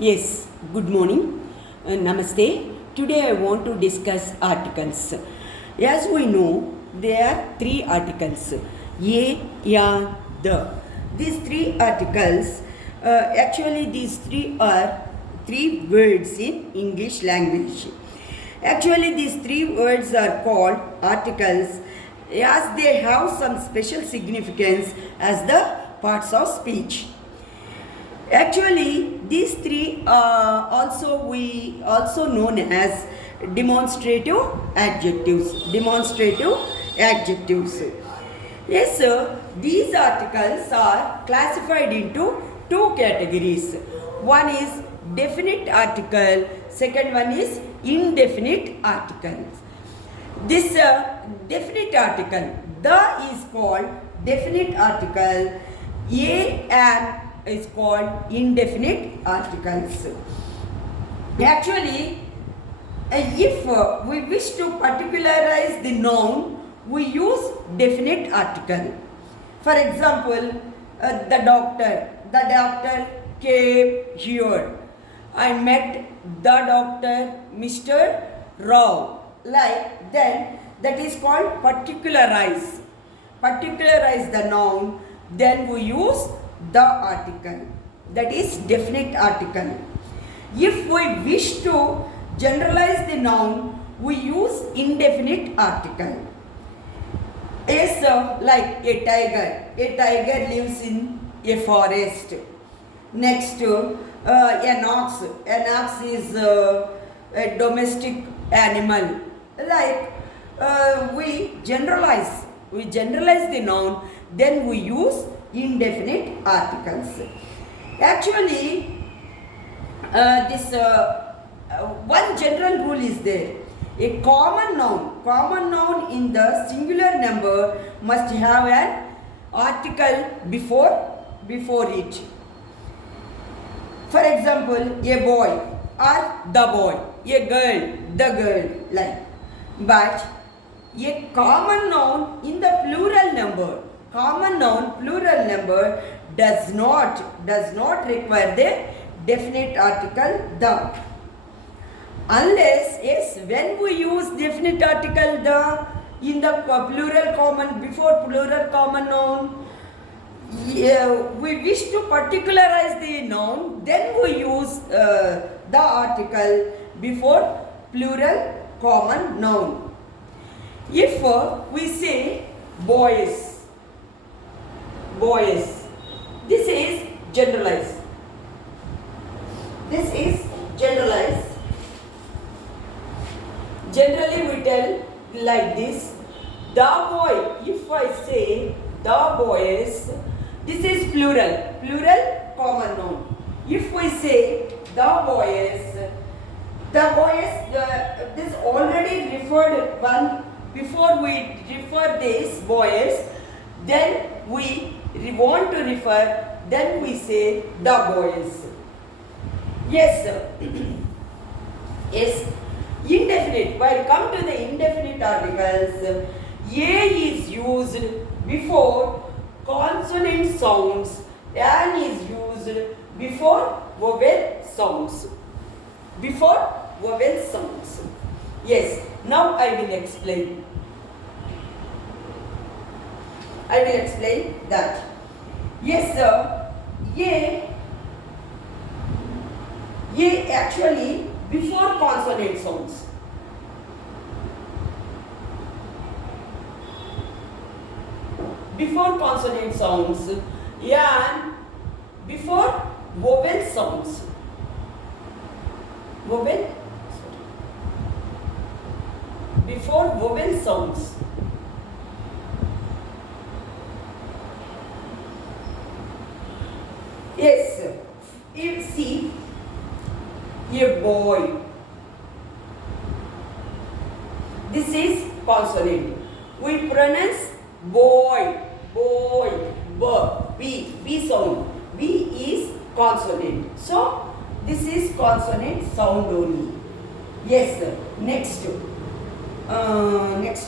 Yes, good morning. Namaste. Today I want to discuss articles. As we know, there are three articles a, ya, the. These three articles, these three are three words in English language. Actually, these three words are called articles as they have some special significance as the parts of speech. Actually, these three we also known as demonstrative adjectives. Demonstrative adjectives. Yes, sir. These articles are classified into two categories. One is definite article. Second one is indefinite article. This definite article, the is called definite article. A and is called indefinite articles. Actually, if we wish to particularize the noun, we use definite article. For example, the doctor came here. I met the doctor, Mr. Rao. Like then, that is called particularize. Particularize the noun, then we use the article, that is definite article. If we wish to generalize the noun, we use indefinite article. Yes, like a tiger lives in a forest. Next, an ox is a domestic animal. Like we generalize the noun, then we use indefinite articles. Actually, this one general rule is there. A common noun in the singular number must have an article before it. For example, a boy or the boy, a girl, the girl, like. But a common noun in the plural number does not require the definite article the, unless when we use definite article the in the plural common before plural common noun, we wish to particularize the noun, then we use the article before plural common noun. If we say boys, this is generalized. Generally we tell like this, the boy. If I say the boys, this is plural common noun. If we say the boys, this already referred one. Before we refer this boys, then we want to refer, then we say the boys. Yes, sir. Yes, indefinite. While come to the indefinite articles, a is used before consonant sounds, an is used before vowel sounds. Yes, now I will explain. That. Yes, sir. A actually before consonant sounds. Before consonant sounds, and before vowel sounds. Before vowel sounds. Yes, you see, a boy. This is consonant. We pronounce boy, b sound. B is consonant. So this is consonant sound only. Yes, sir. Next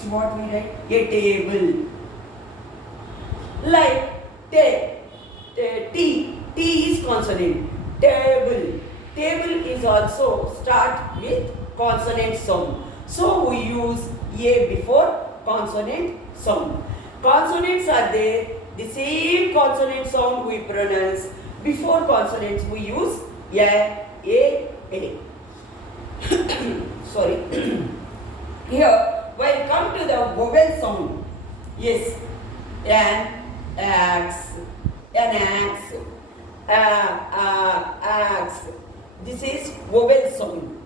what we write? A table. Like T is consonant. Table. T is also start with consonant sound. So we use A before consonant sound. Consonants are there. The same consonant sound we pronounce. Before consonants we use A. Sorry. Here, when come to the vowel sound, yes, an, ax, ax. This is vowel sound.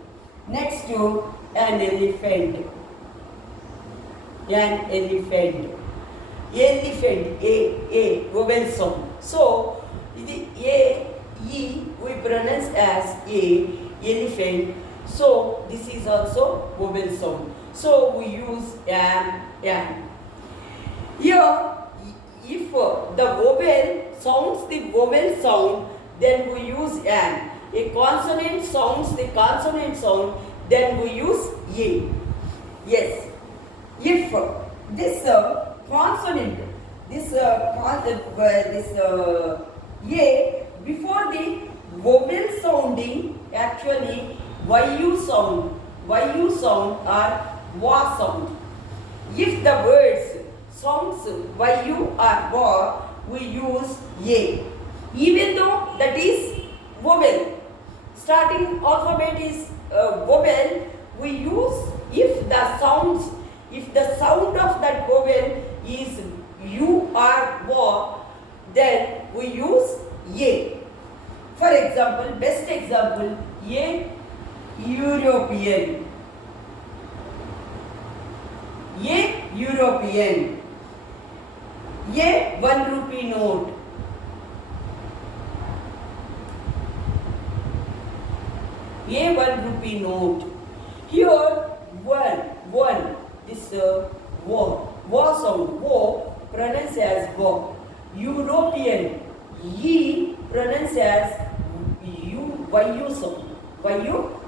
Next to an elephant. Elephant, A, vowel sound. So, the A, E, we pronounce as A, elephant. So, this is also vowel sound. So, we use an. Here, if the vowel sounds the vowel sound, then we use an. A consonant sounds the consonant sound, then we use A. Yes. If this consonant, this A, before the vowel sounding, actually YU sound or WA sound. If the words sounds YU or WA, we use A. Even though that is vowel, starting alphabet is vowel, we use if the sound of that vowel is U or WA, then we use A. For example, best example, A, European. A, European. A, 1 rupee note. A, 1 rupee note. Here, one. This wa sound. Wa pronounced as wa. European. Ye pronounced as yu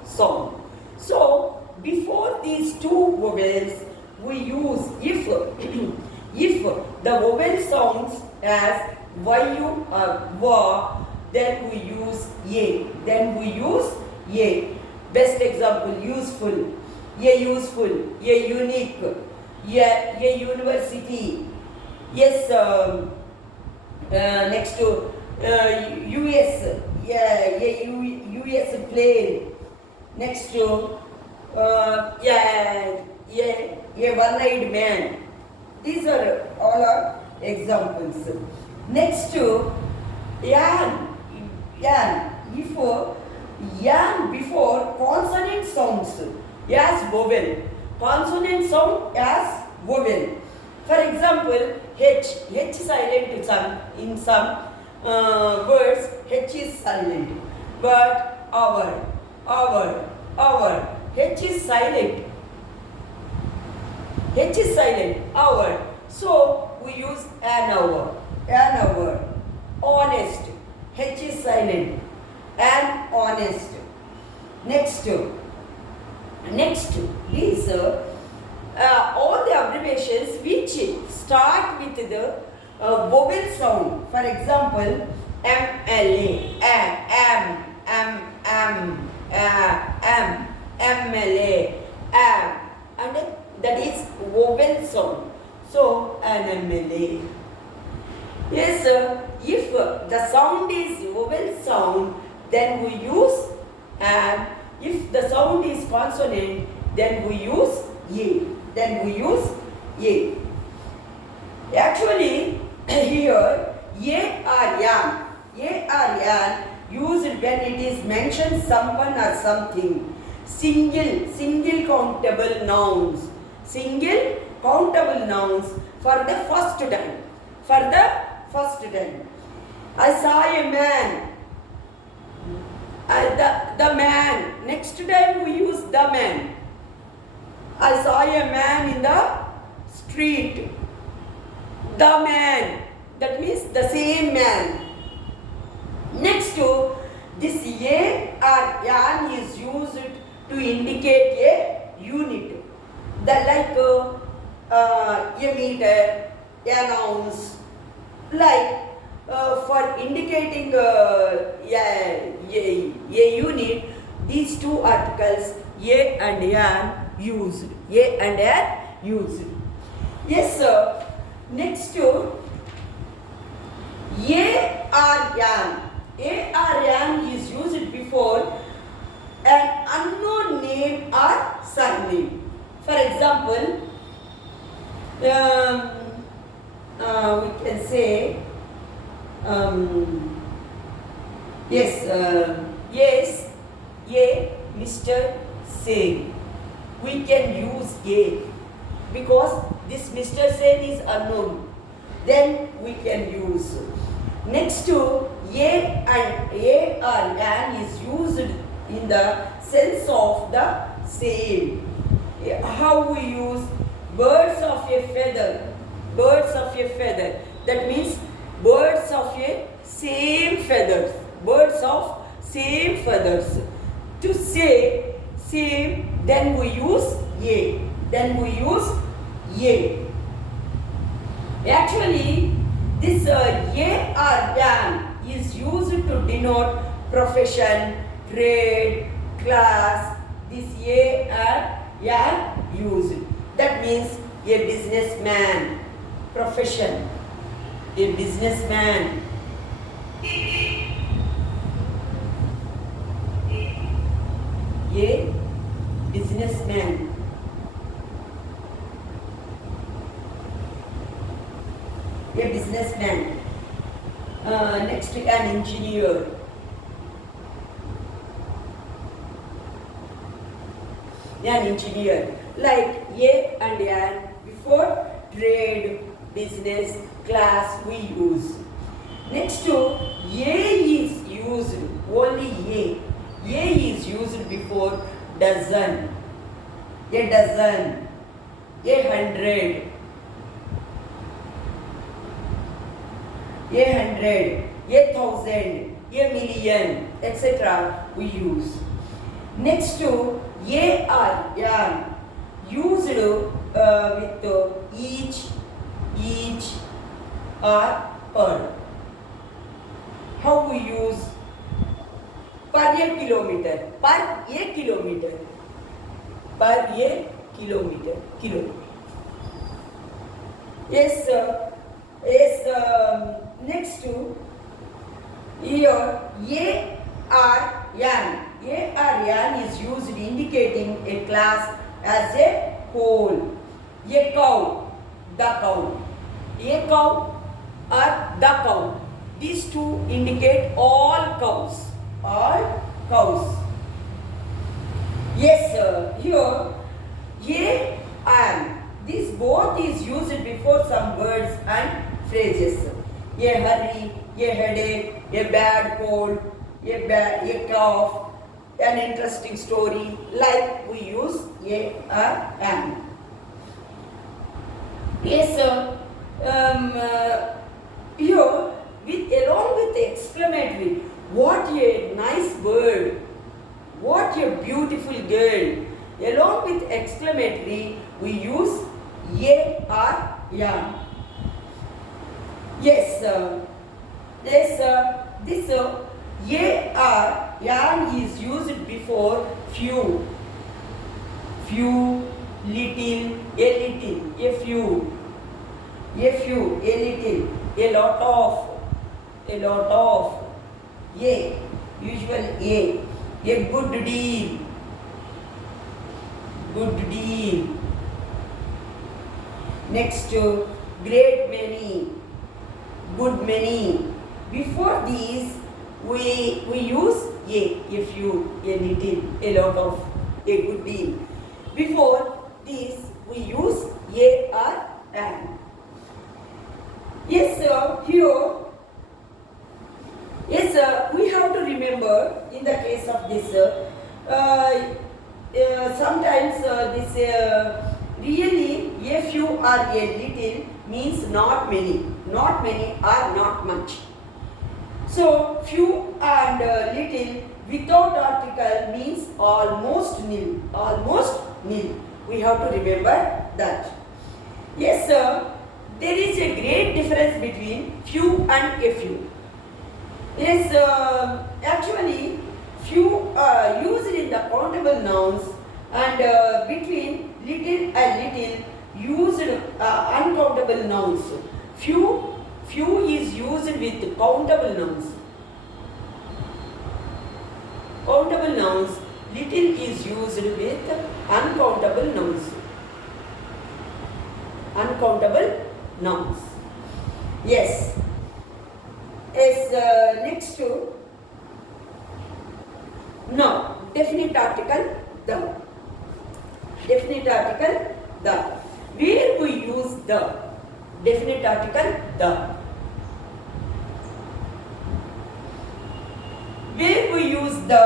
sound. So before these two vowels, we use if the vowel sounds as yu or wa, then we use a. Best example, useful, a unique, a university. Yes, next to US, US plane. Next to a one-eyed man. These are all our examples. Next to yan. If yan before consonant sounds as vowel, consonant sound as vowel. For example, H silent in some words, H is silent. But our, H is silent. Our. So we use an hour. Honest. H is silent. And honest. Next, these all the abbreviations which start with the vowel sound. For example, MLA, MLA, and that is vowel sound. So an MLA. Yes, if the sound is vowel sound, then we use and. If the sound is consonant, then we use A. Actually, here A or yan used when it is mentioned someone or something. Single countable nouns. Single countable nouns for the first time. I saw a man. The man. Next time we use the man. I saw a man in the street. The man. That means the same man. Next to this a or yan is used to indicate a unit. Like a meter, an ounce. Like for indicating a unit, these two articles a and an used. A and an used. Yes, sir. Next to a or an. A or an is used before an unknown name or surname. For example, we can say yes, a Mr. Sen. We can use a because this Mr. Sen is unknown. Then we can use. Next to a and a or an is used in the sense of the same. How we use birds of a feather. Birds of a feather. That means birds of a same feathers. Birds of same feathers. To say same, then we use a. Then we use a. Actually, this a or an is used to denote profession, trade, class. This a or an used. That means a businessman. Profession. A businessman. A businessman. A businessman. Next, an engineer. An engineer. Like a and an before trade, business, class we use. Next to a is used only a. A is used before dozen. A dozen. 100. 100. 1,000. A million, etc. we use. Next to a or an used with each or per. How we use per a kilometer? Per a kilometer. Per a kilometer. Kilo. Yes, yes. Next to here a or an. A or an is used indicating a class as a whole. A cow, the cow. A cow or the cow. These two indicate all cows. All cows. Yes, sir. Here, a and. This both is used before some words and phrases. A hurry, a headache, a bad cold, a cough, an interesting story. Like we use a or an. Yes, sir. Here, along with the exclamatory, what a nice bird, what a beautiful girl. Along with exclamatory, we use a or an. Yes, sir. Yes, sir. This a or an is used before few. Few, little, a few, a little, a lot of, usual a good deal, Next to great many, good many. Before these, we use a few, a little, a lot of, a good deal. Before these, we use a or an. Yes, sir. Here, yes, sir. We have to remember in the case of this, sometimes this really a few or a little means not many. Not many or not much. So few and little without article means almost nil. Almost nil. We have to remember that. Yes, sir. There is a great difference between few and a few. Yes, actually, few used countable nouns, and between little and little used uncountable nouns. Few is used with countable nouns. Countable nouns. Little is used with uncountable nouns. Uncountable nouns. Yes. Next to now definite article the. Definite article the. Where we use the definite article the. Where we use the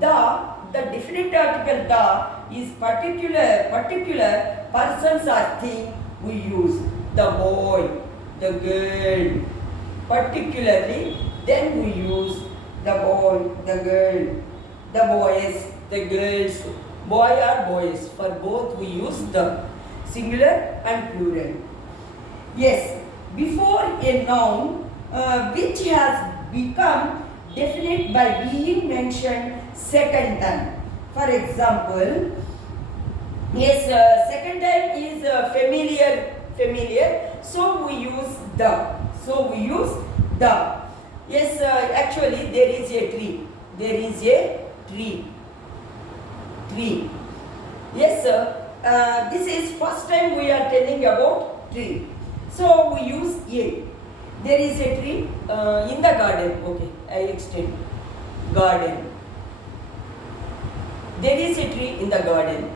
definite article the is particular persons or thing we use. The boy, the girl. Particularly, then we use the boy, the girl, the boys, the girls. Boy or boys. For both we use the singular and plural. Yes, before a noun which has become definite by being mentioned second time. For example, yes, second time is familiar. So we use the. Yes, actually there is a tree. There is a tree. Yes, sir. This is first time we are telling about tree. So we use a. There is a tree in the garden. Okay, I extend. Garden. There is a tree in the garden.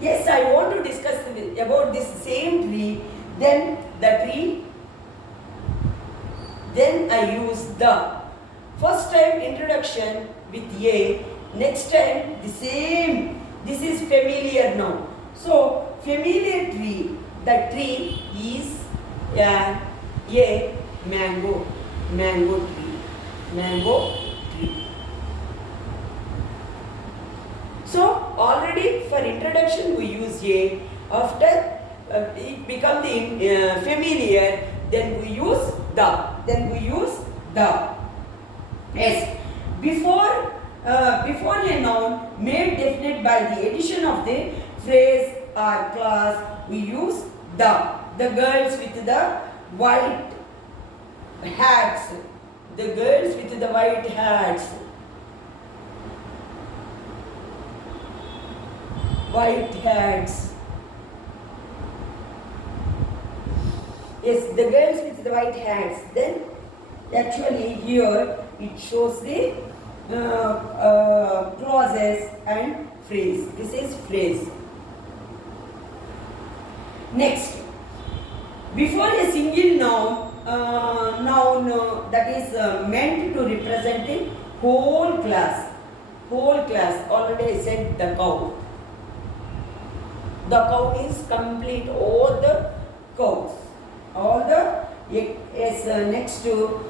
Yes, I want to discuss about this same tree. Then the tree. Then I use the. First time introduction with a. Next time the same. This is familiar now. So familiar tree. The tree is a mango. Mango tree. Mango tree. So already for introduction we use a. After it become the familiar, then we use the. Yes. Before a noun made definite by the addition of the phrase or clause, we use the. The girls with the white hats. The girls with the white hats. White hats. Yes, the girls with the white hats. Then actually here it shows the clauses and phrase. This is phrase. Next, before a single noun that is meant to represent the whole class. Already I said the cow. The cow is complete. All the cows. Yes, next to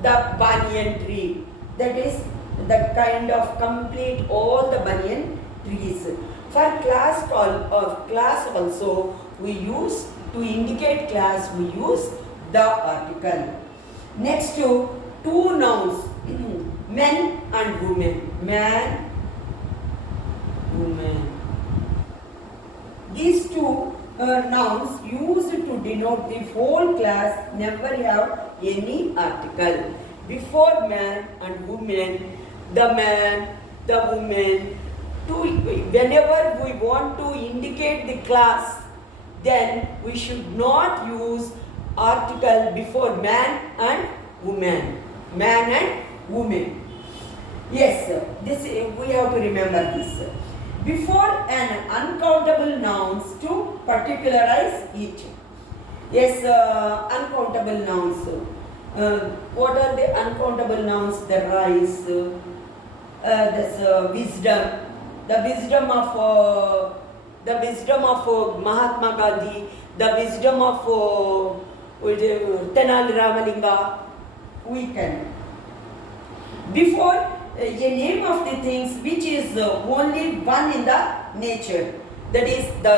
the banyan tree. That is the kind of complete all the banyan trees. For class also we use to indicate class we use the article. Next to two nouns, men and women. Man, woman. These two nouns used to denote the whole class never have any article. Before man and woman, the man, the woman. Whenever we want to indicate the class, then we should not use article before man and woman. Man and woman. Yes, this we have to remember this. Before an uncountable nouns to particularize each. Yes, uncountable nouns. What are the uncountable nouns? The rice, this wisdom, the wisdom of Mahatma Gandhi, the wisdom of Tenali Ramalinga. We can. Before a name of the things which is only one in the nature, that is the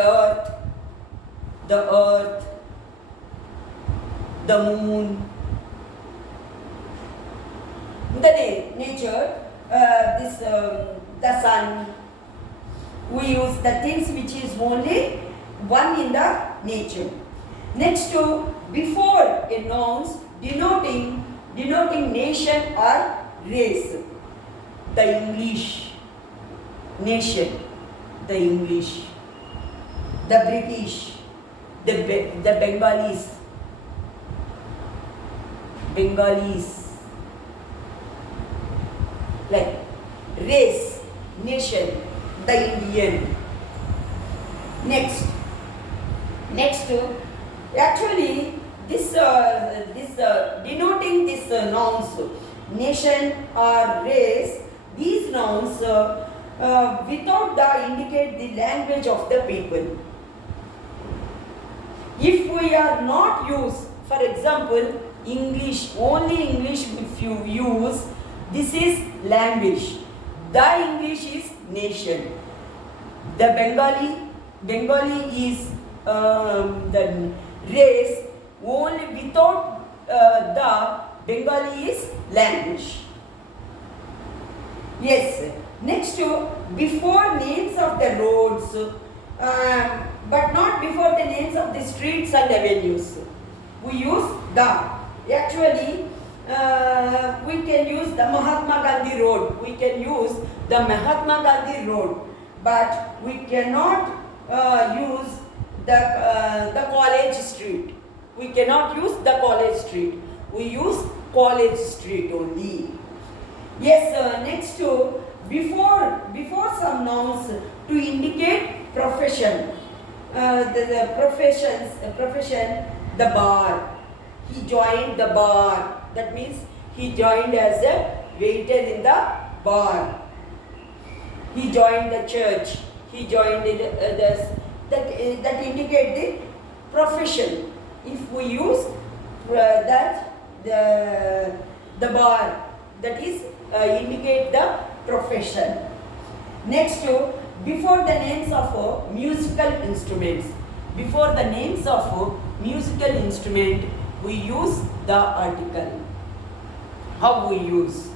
earth, the moon. The nature, the sun. We use the things which is only one in the nature. Next to before a nouns denoting nation or race. The English nation, the English, the British, the Bengalis, like race, nation, the Indian. Next actually this denoting this nouns, nation or race, these nouns without the indicate the language of the people. If we are not use, for example, English, only English if you use, this is language. The English is nation. The Bengali is the race, only without the Bengali is language. Yes. Next to before names of the roads, but not before the names of the streets and avenues. We use the. Actually, we can use the Mahatma Gandhi Road. We can use the Mahatma Gandhi Road, but we cannot use the College Street. We cannot use the College Street. We use College Street only. Yes. Next to before some nouns to indicate profession. The profession, the bar. He joined the bar. That means he joined as a waiter in the bar. He joined the church. He joined that indicate the profession. If we use the bar, that is indicate the profession. Next to before the names of musical instruments. Before the names of musical instrument, we use the article. How we use?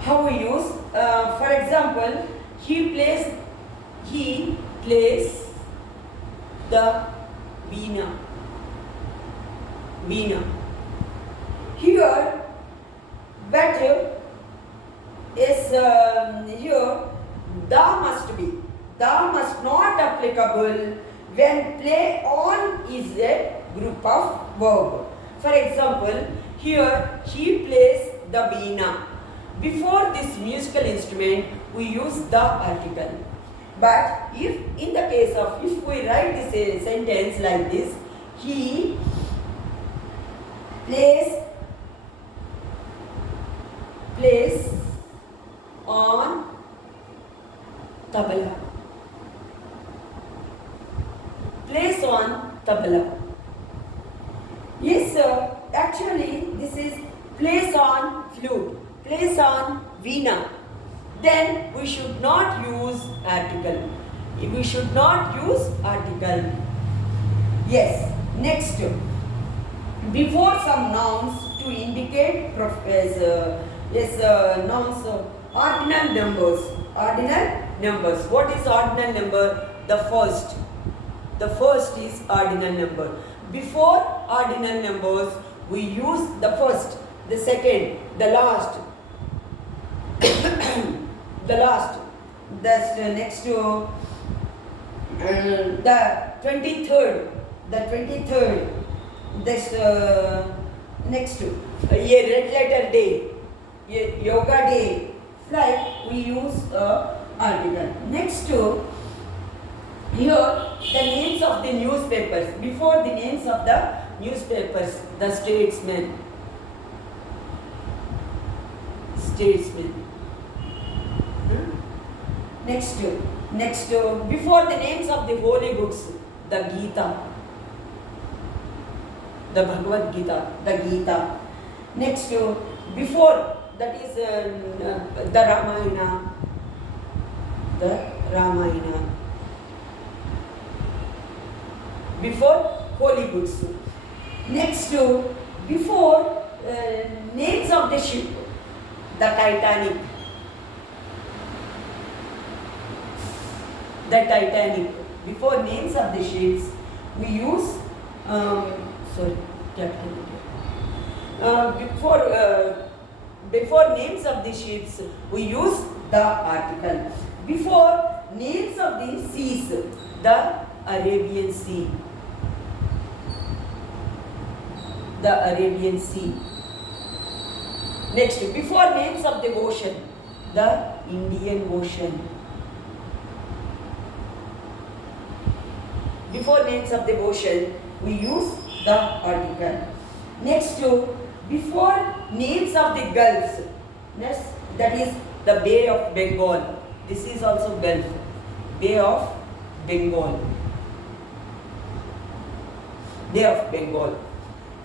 How we use? For example, he plays the veena. Here, but is here the must be. The must not applicable when play on is a group of verb. For example, here he plays the veena. Before this musical instrument, we use the article. But if in the case of, if we write this sentence like this, he plays on tabla. Plays on tabla. Yes, sir. Actually, this is plays on flute, plays on veena. Then we should not use article. We should not use article. Yes. Next, before some nouns to indicate nouns, ordinal numbers. Ordinal numbers. What is ordinal number? The first. The first is ordinal number. Before ordinal numbers, we use the first, the second, the last. The last. That's next to the 23rd. The 23rd. This next to a red letter day, a yoga day. Like we use article. Next to here the names of the newspapers. Before the names of the newspapers, the statesman. Next to before the names of the holy books, the Gita, the Bhagavad Gita, the Gita. Next to before, that is the Ramayana, before holy books. Next to before names of the ship, the Titanic. The Titanic. Before names of the ships, we use sorry, Captain. Before names of the ships, we use the article. Before names of the seas, the Arabian Sea. The Arabian Sea. Next, before names of the ocean, the Indian Ocean. Before names of the ocean, we use the article. Next, before names of the gulfs, next, that is the Bay of Bengal. This is also Gulf. Bay of Bengal. Bay of Bengal.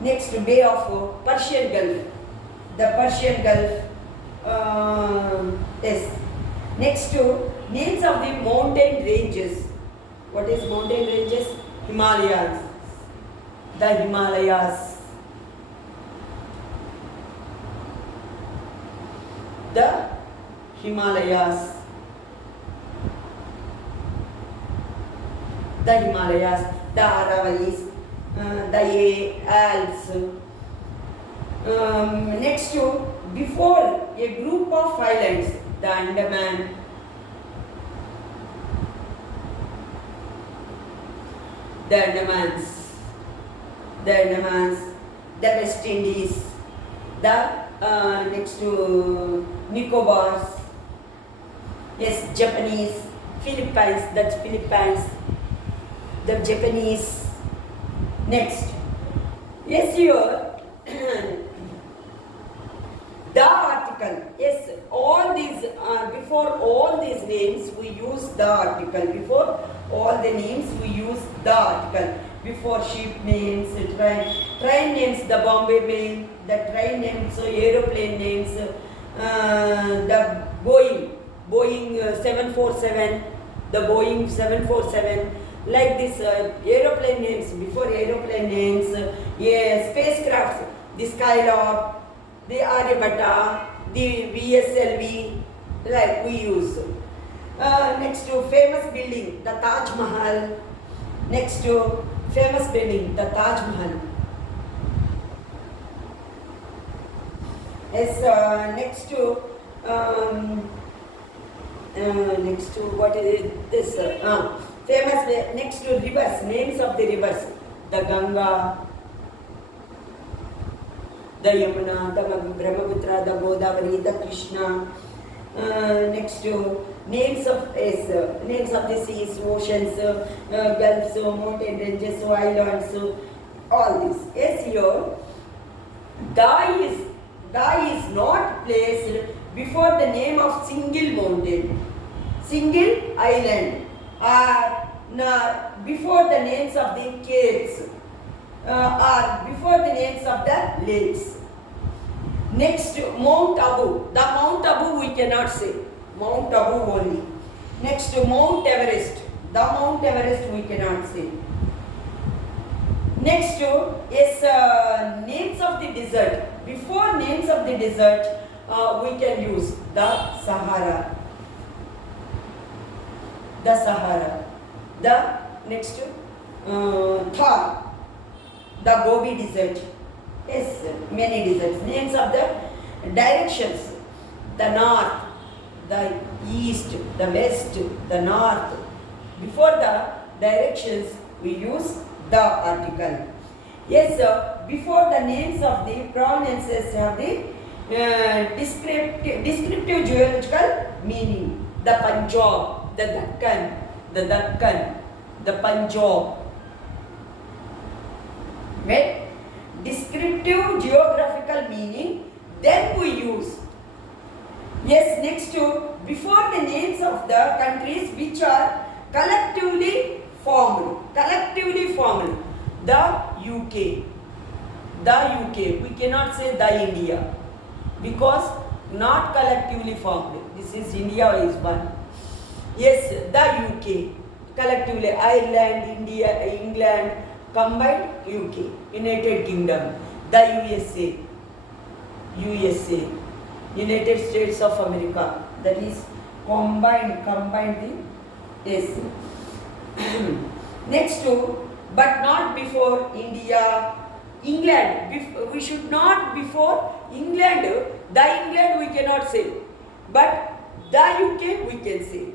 Next, Bay of Persian Gulf. The Persian Gulf. Yes. Next, names of the mountain ranges. What is mountain ranges? Himalayas. The Himalayas. The Himalayas. The Himalayas. The Aravallis. The Alps. Next, before a group of islands, the Andaman. The Andamans, the West Indies, the next to Nicobars, yes, Japanese, Philippines, that's Philippines, the Japanese. Next, yes, here the article, yes, all these, before all these names we use the article. Before all the names we use the article. Before ship names, train names, the Bombay Mail, the train names, aeroplane names, the Boeing 747, the Boeing 747, like this aeroplane names. Before aeroplane names, yeah, spacecrafts, the Skylab, the Aryabhata, the VSLV, like we use. Next to famous building, the Taj Mahal. Next to famous building, the Taj Mahal. Yes, next to what is it? This famous next to rivers, names of the rivers, the Ganga, the Yamuna, the Brahmaputra, the Godavari, the Krishna. Next to names of the seas, oceans, gulfs, mountain ranges, islands, all this. Yes, here the is not placed before the name of single mountain, single island, or before the names of the caves, or before the names of the lakes. Next, Mount Abu. The Mount Abu we cannot say. Mount Abu only. Next, Mount Everest. The Mount Everest we cannot say. Next is names of the desert. Before names of the desert, we can use the Sahara. The Sahara. The next, Thar. The Gobi Desert. Yes, many deserts. Names of the directions. The north, the east, the west, the north. Before the directions, we use the article. Yes, sir. Before the names of the provinces have the descriptive geological meaning. The Punjab, the Deccan, the Punjab. Right? Descriptive geographical meaning, then we use. Yes, next to before the names of the countries which are collectively formed. The UK. We cannot say the India because not collectively formed. This is India is one. Yes, the UK. Collectively, Ireland, India, England, combined UK, United Kingdom. The USA. USA. United States of America. That is combined the S. Next to, but not before India, England. We should not before England. The England we cannot say, but the UK we can say.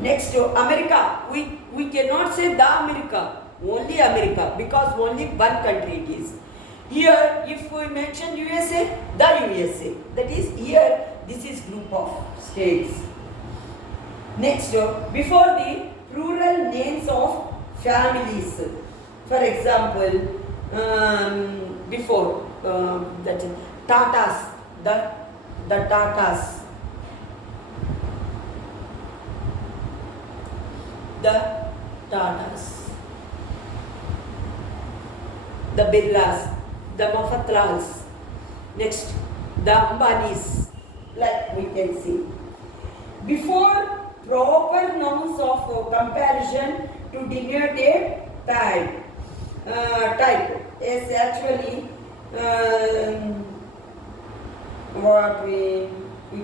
Next to America, we cannot say the America, only America, because only one country it is. Here, if we mention USA, the USA. That is here, this is group of states. Next, before the plural names of families. For example, before that Tatas, the Tatas, the Tatas, the Birlas, the Mafatlals. Next, the Ambanis, like we can see. Before proper nouns of comparison to denote a type is actually what we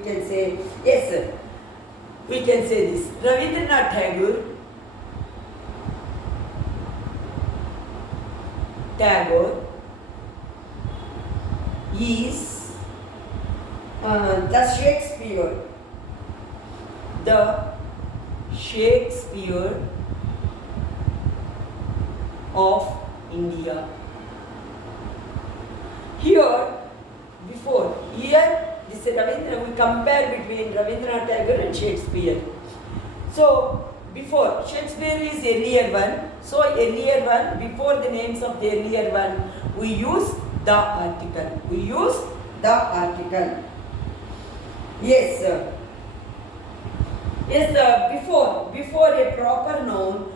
can say. Yes, sir. We can say this. Rabindranath Tagore is the Shakespeare of India. Here, before, here, this is Ravindra, we compare between Rabindranath Tagore and Shakespeare. So, before, Shakespeare is earlier one. So, earlier one, before the names of the earlier one, we use the article. We use the article. Yes, sir. Yes, before a proper noun,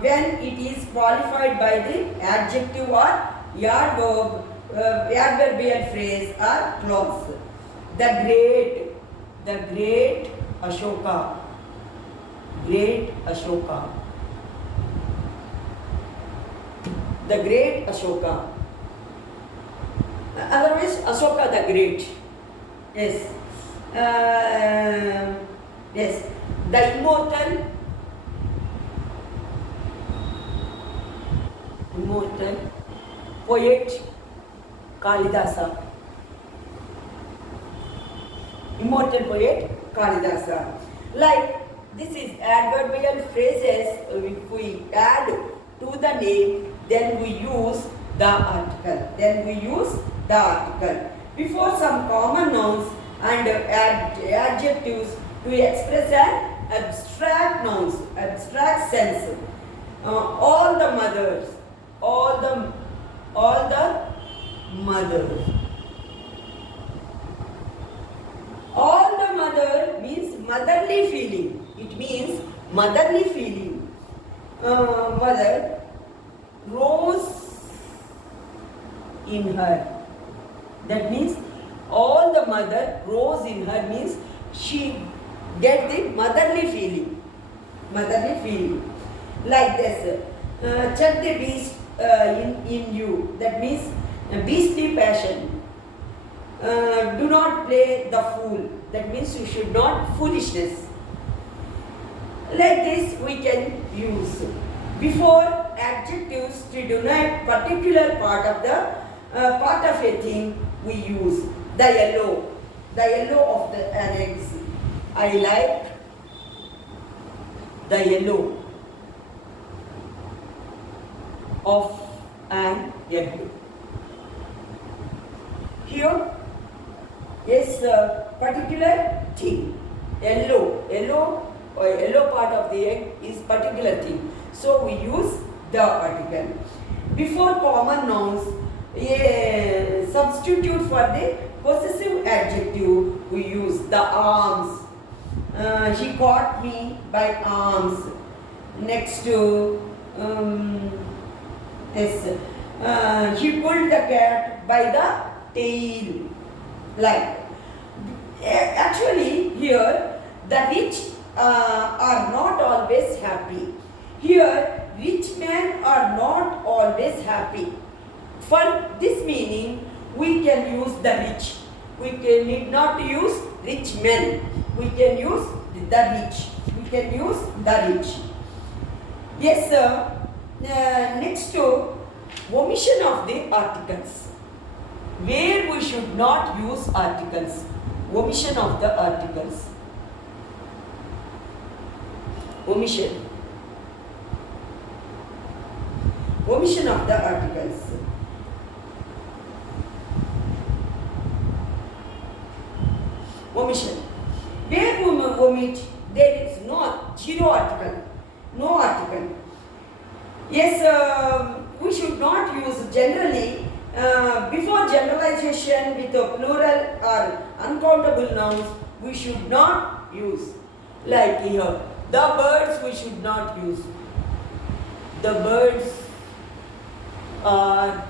when it is qualified by the adjective or verb, adverbial phrase or clause. The great Ashoka. Great Ashoka. The great Ashoka. Otherwise, Ashoka the Great. Yes. Yes. The immortal poet Kalidasa. Immortal poet Kalidasa. Like this is adverbial phrases. If we add to the name, then we use the article. Before some common nouns and adjectives to express an abstract nouns, abstract sense. All the mothers means motherly feeling. It means motherly feeling. Mother rose in her. That means all the mother rose in her means she get the motherly feeling. Like this. Check the beast in you. That means beastly passion. Do not play the fool. That means you should not foolishness. Like this we can use. Before adjectives to denote particular part of a thing, we use the yellow of the eggs. I like the yellow of an egg. Here is a particular thing. Yellow part of the egg is particular thing. So we use the article. Before common nouns, a substitute for the possessive adjective, we use the arms. He caught me by arms. Next to he pulled the cat by the tail. Like actually here the rich are not always happy. Here rich men are not always happy. For this meaning, we can use the rich. We need not use rich men. We can use the rich. We can use the rich. Yes, sir. Next to omission of the articles. Where we should not use articles. Omission of the articles. Omission. Omission of the articles. Omission. Where we omit, there is zero article. No article. Yes, we should not use generally before generalization with a plural or uncountable nouns. We should not use. Like here, the birds we should not use. The birds are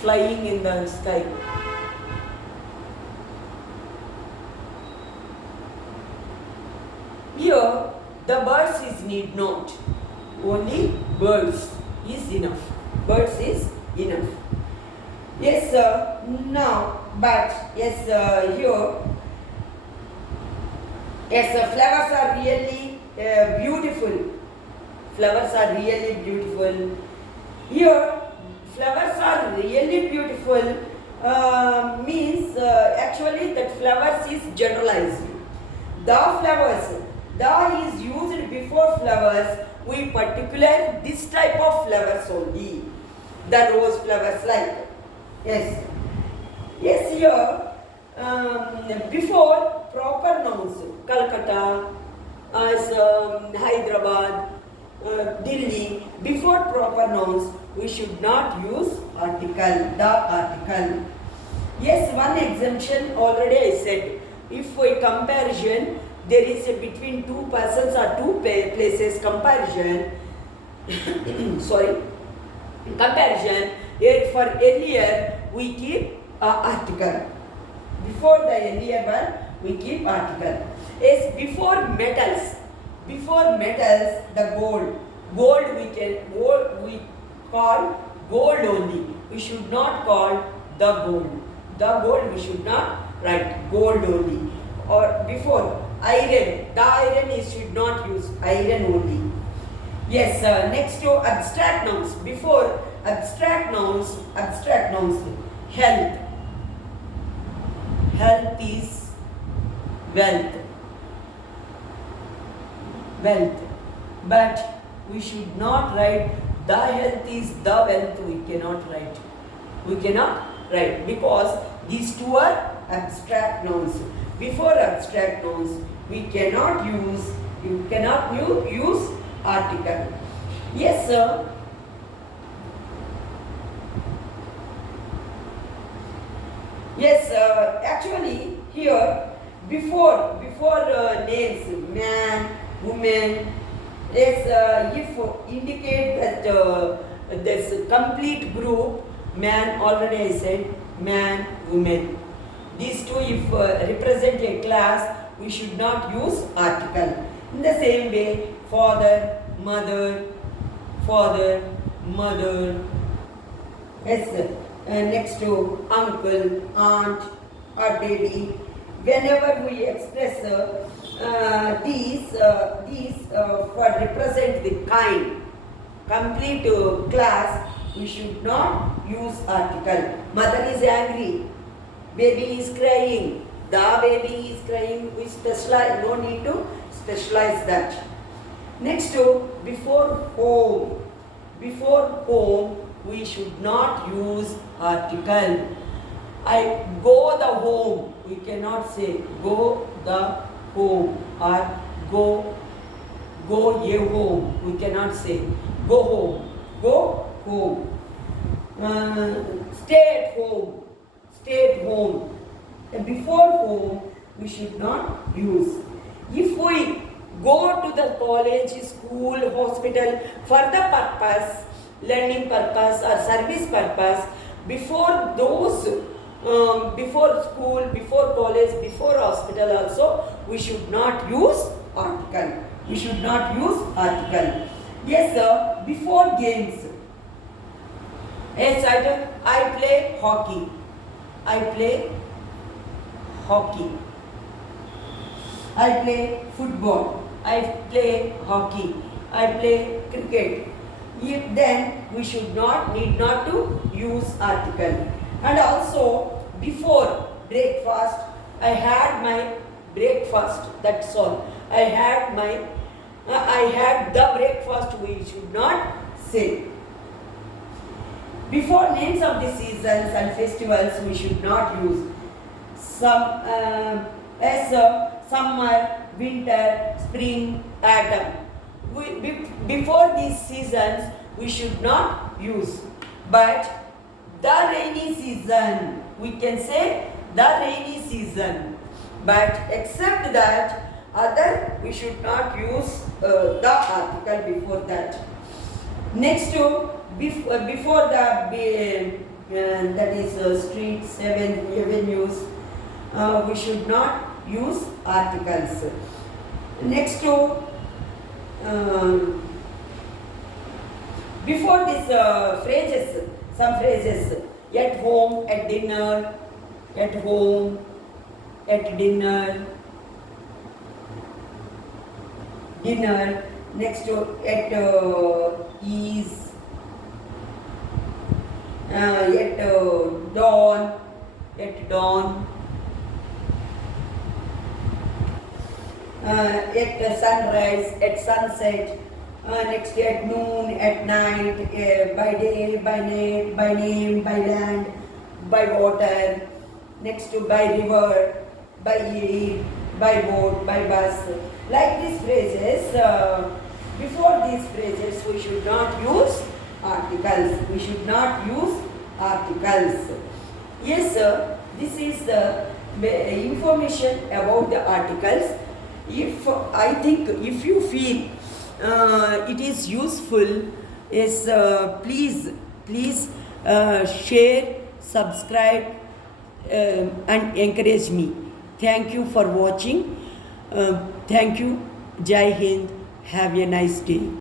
flying in the sky. Here, the birds is need not. Only birds is enough. Birds is enough. Yes, sir. Now, but yes, here. Yes, flowers are really beautiful. Flowers are really beautiful. Here, flowers are really beautiful means actually that flowers is generalized. The flowers, the is used before flowers. We particular this type of flowers only. The rose flowers like. Yes. Yes, here before proper nouns. Calcutta, Hyderabad, Delhi. Before proper nouns, we should not use article, the article. Yes, one exemption already I said. If we comparison, there is a between two persons or two places comparison. Sorry, comparison. For earlier, we keep article. Before the earlier one, we keep article. Yes, before metals, the gold. We call gold only. We should not call the gold. The gold we should not write gold only. Or before iron, the iron is should not use iron only. Yes, next to abstract nouns. Before abstract nouns, health. Health is wealth. But we should not write the health is the wealth. We cannot write because these two are abstract nouns. Before abstract nouns, we cannot use. You cannot use article. Yes, sir. Yes, actually here before names man, woman. Yes, if indicate that this complete group man, already I said man, woman. These two if represent a class, we should not use article. In the same way, father, mother. Yes, next to uncle, aunt or baby. Whenever we express these for represent the kind, complete class, we should not use article. Mother is angry, baby is crying, the baby is crying. We specialize, no need to specialize that. Next to before home. Before home, we should not use article. I go the home. We cannot say go the home or go ye home. We cannot say go home. Go home. Stay at home. Stay at home. And before home, we should not use. If we go to the college, school, hospital for the purpose, learning purpose or service purpose, before those, before school, before college, before hospital also, we should not use article. We should not use article. Yes, sir. Before games. Yes, I play hockey. I play hockey. I play football. I play hockey. I play cricket. Then we need not to use article. And also before breakfast, I had my breakfast. That's all. I had the breakfast. We should not say. Before names of the seasons and festivals, we should not use summer, winter, spring, autumn. Before these seasons, we should not use. But the rainy season, we can say the rainy season. But except that, other we should not use the article before that. Next to before the that is streets, avenues, we should not use articles. Next to before this phrases, some phrases: at home, at dinner, at home, at dinner, dinner. Next to at ease, at dawn, at dawn, at sunrise, at sunset, next at noon, at night, by day, by night, by name, by land, by water, next to by river, by air, by boat, by bus. Like these phrases, before these phrases we should not use articles. We should not use articles. Yes, sir, this is the information about the articles. I think if you feel it is useful, yes, please share, subscribe, and encourage me. Thank you for watching. Thank you. Jai Hind. Have a nice day.